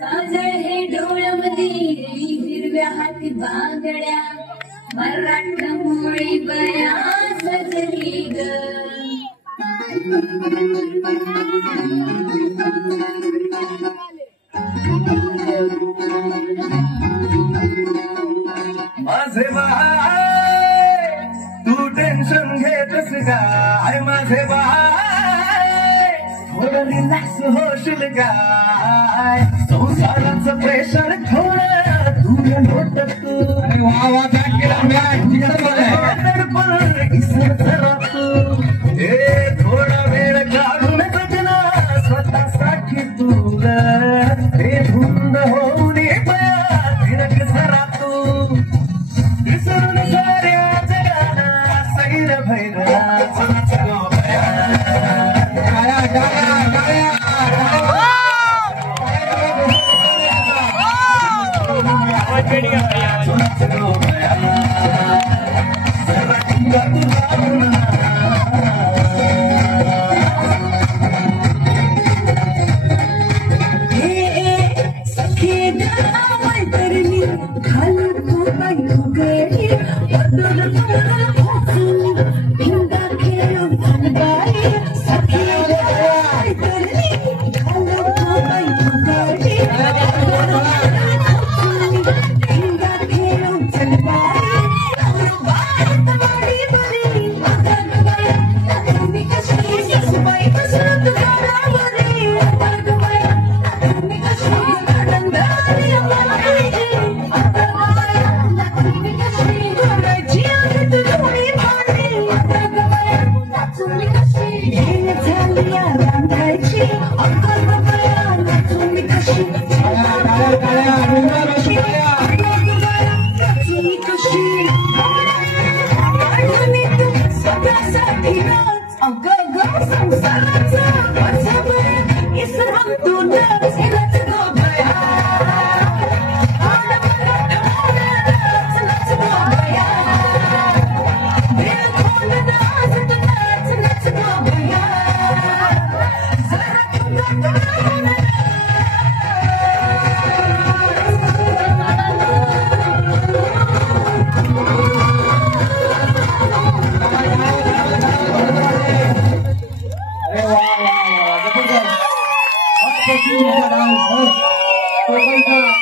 काजळ हे डोळ्यामध्ये हिरव्या हाती बांगड्या मराठा मोळी बया सजली ग माझे बाय तू टेन्शन घेतस काय माझे बाय थोडं रिलॅक्स होशील काय संसाराचं प्रेशर थोडं दूर होत तू अरे वा वा बॅक केला हे थोडा वेळ काढून जगना स्वतःसाठी तू हे धुंद होऊ नये फिरक जरा तू विसरून साऱ्या जगाला सैर भैरला Terima kasih.